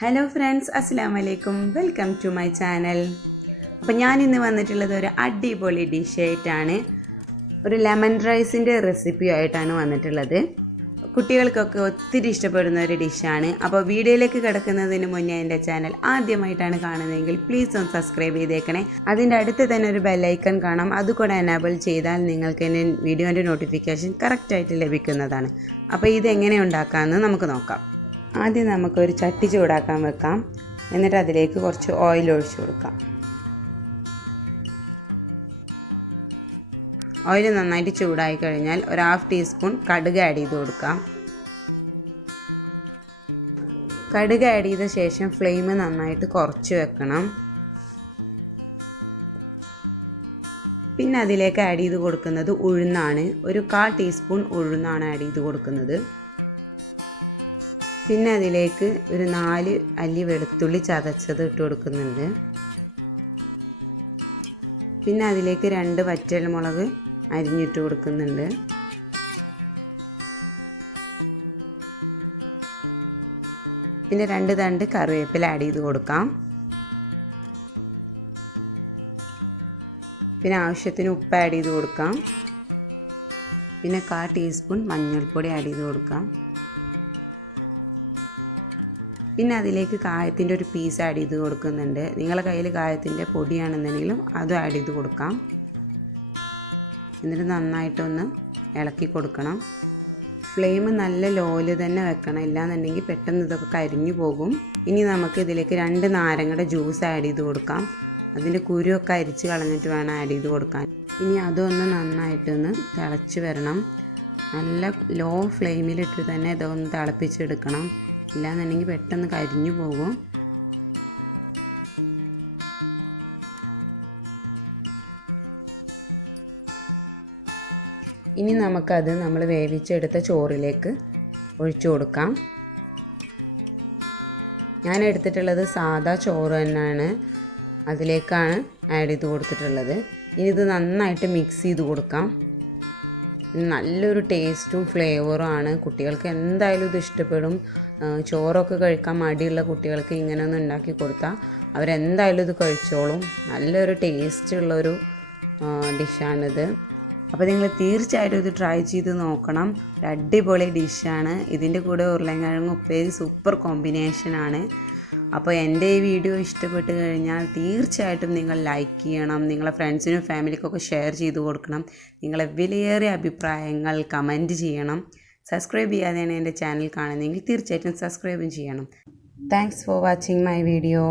Hello friends അസ്സാം വലൈക്കും welcome to my channel അപ്പോൾ ഞാൻ ഇന്ന് വന്നിട്ടുള്ളത് ഒരു അടിപൊളി ഡിഷായിട്ടാണ് ഒരു ലെമൺ റൈസിന്റെ റെസിപ്പി ആയിട്ടാണ് വന്നിട്ടുള്ളത്. കുട്ടികൾക്കൊക്കെ ഒത്തിരി ഇഷ്ടപ്പെടുന്ന ഒരു ഡിഷാണ് അപ്പോൾ വീഡിയോയിലേക്ക് കിടക്കുന്നതിന് മുന്നേ എന്റെ ചാനൽ ആദ്യമായിട്ടാണ് കാണുന്നതെങ്കിൽ പ്ലീസ് ഒന്ന് സബ്സ്ക്രൈബ് ചെയ്തേക്കണേ. അതിന്റെ അടുത്ത് തന്നെ ഒരു ബെല്ലൈക്കൺ കാണാം. അതുകൂടെ എനാബിൾ ചെയ്താൽ നിങ്ങൾക്ക് എന്റെ വീഡിയോന്റെ നോട്ടിഫിക്കേഷൻ കറക്റ്റായിട്ട് ലഭിക്കുന്നതാണ്. അപ്പോൾ ഇത് എങ്ങനെ ഉണ്ടാക്കാമെന്ന് നമുക്ക് നോക്കാം. ആദ്യം നമുക്കൊരു ചട്ടി ചൂടാക്കാൻ വെക്കാം. എന്നിട്ട് അതിലേക്ക് കുറച്ച് ഓയിൽ ഒഴിച്ച് കൊടുക്കാം. ഓയിൽ നന്നായിട്ട് ചൂടായി കഴിഞ്ഞാൽ ഒരു ഹാഫ് ടീസ്പൂൺ കടുക് ആഡ് ചെയ്ത് കൊടുക്കാം. കടുക് ആഡ് ചെയ്ത ശേഷം ഫ്ലെയിം നന്നായിട്ട് കുറച്ച് വെക്കണം. പിന്നെ അതിലേക്ക് ആഡ് ചെയ്ത് കൊടുക്കുന്നത് ഉഴുന്നാണ്. ഒരു കാൽ ടീസ്പൂൺ ഉഴുന്നാണ് ആഡ് ചെയ്ത് കൊടുക്കുന്നത്. പിന്നെ അതിലേക്ക് ഒരു നാല് അല്ലി വെളുത്തുള്ളി ചതച്ചത് ഇട്ട് കൊടുക്കുന്നുണ്ട്. പിന്നെ അതിലേക്ക് രണ്ട് വറ്റൽമുളക് അരിഞ്ഞിട്ട് കൊടുക്കുന്നുണ്ട്. പിന്നെ രണ്ട് തണ്ട് കറിവേപ്പില ആഡ് ചെയ്ത് കൊടുക്കാം. പിന്നെ ആവശ്യത്തിന് ഉപ്പ് ആഡ് ചെയ്ത് കൊടുക്കാം. പിന്നെ കാ ടീസ്പൂൺ മഞ്ഞൾപ്പൊടി ആഡ് ചെയ്ത് കൊടുക്കാം. പിന്നെ അതിലേക്ക് കായത്തിന്റെ ഒരു പീസ് ആഡ് ചെയ്ത് കൊടുക്കുന്നുണ്ട്. നിങ്ങളുടെ കയ്യിൽ കായത്തിന്റെ പൊടിയാണെന്നുണ്ടെങ്കിലും അതും ആഡ് ചെയ്ത് കൊടുക്കാം. എന്നിട്ട് നന്നായിട്ടൊന്ന് ഇളക്കി കൊടുക്കണം. ഫ്ലെയിം നല്ല ലോയിൽ തന്നെ വെക്കണം. ഇല്ലാന്നുണ്ടെങ്കിൽ പെട്ടെന്ന് ഇതൊക്കെ കരിഞ്ഞു പോകും. ഇനി നമുക്ക് ഇതിലേക്ക് രണ്ട് നാരങ്ങയുടെ ജ്യൂസ് ആഡ് ചെയ്ത് കൊടുക്കാം. അതിന്റെ കുരുവൊക്കെ അരിച്ച് കളഞ്ഞിട്ട് വേണം ആഡ് ചെയ്ത് കൊടുക്കാൻ. ഇനി അതൊന്ന് നന്നായിട്ടൊന്ന് തിളച്ച് വരണം. നല്ല ലോ ഫ്ലെയിമിലിട്ട് തന്നെ ഇതൊന്ന് തിളപ്പിച്ചെടുക്കണം. ഇല്ലാന്നുണ്ടെങ്കിൽ പെട്ടെന്ന് കരിഞ്ഞു പോകും. ഇനി നമുക്കത് നമ്മൾ വേവിച്ചെടുത്ത ചോറിലേക്ക് ഒഴിച്ചു കൊടുക്കാം. ഞാൻ എടുത്തിട്ടുള്ളത് സാദാ ചോറ് തന്നെയാണ്. അതിലേക്കാണ് ആഡ് ചെയ്ത് കൊടുത്തിട്ടുള്ളത്. ഇനി ഇത് നന്നായിട്ട് മിക്സ് ചെയ്ത് കൊടുക്കാം. നല്ലൊരു ടേസ്റ്റും ഫ്ലേവറും ആണ് കുട്ടികൾക്ക് എന്തായാലും ഇത് ഇഷ്ടപ്പെടും. ചോറൊക്കെ കഴിക്കാൻ മടിയുള്ള കുട്ടികൾക്ക് ഇങ്ങനെ ഒന്ന് ഉണ്ടാക്കി കൊടുത്താൽ അവരെന്തായാലും ഇത് കഴിച്ചോളും. നല്ലൊരു ടേസ്റ്റ് ടേസ്റ്റുള്ളൊരു ഡിഷാണിത്. അപ്പോൾ നിങ്ങൾ തീർച്ചയായിട്ടും ഇത് ട്രൈ ചെയ്ത് നോക്കണം. ഒരു അടിപൊളി ഡിഷാണ്. ഇതിന്റെ കൂടെ ഉരുളൻകിഴങ്ങ് ഉപ്പേരി സൂപ്പർ കോമ്പിനേഷനാണ്. അപ്പോൾ എന്റെ ഈ വീഡിയോ ഇഷ്ടപ്പെട്ട് കഴിഞ്ഞാൽ തീർച്ചയായിട്ടും നിങ്ങൾ ലൈക്ക് ചെയ്യണം നിങ്ങളെ ഫ്രണ്ട്സിനും ഫാമിലിക്കൊക്കെ ഷെയർ ചെയ്ത് കൊടുക്കണം നിങ്ങളെ വിലയേറിയ അഭിപ്രായങ്ങൾ കമന്റ് ചെയ്യണം. സബ്സ്ക്രൈബ് ചെയ്യാതെയാണ് എന്റെ ചാനൽ കാണുന്നതെങ്കിൽ തീർച്ചയായിട്ടും സബ്സ്ക്രൈബും ചെയ്യണം. Thanks for watching my video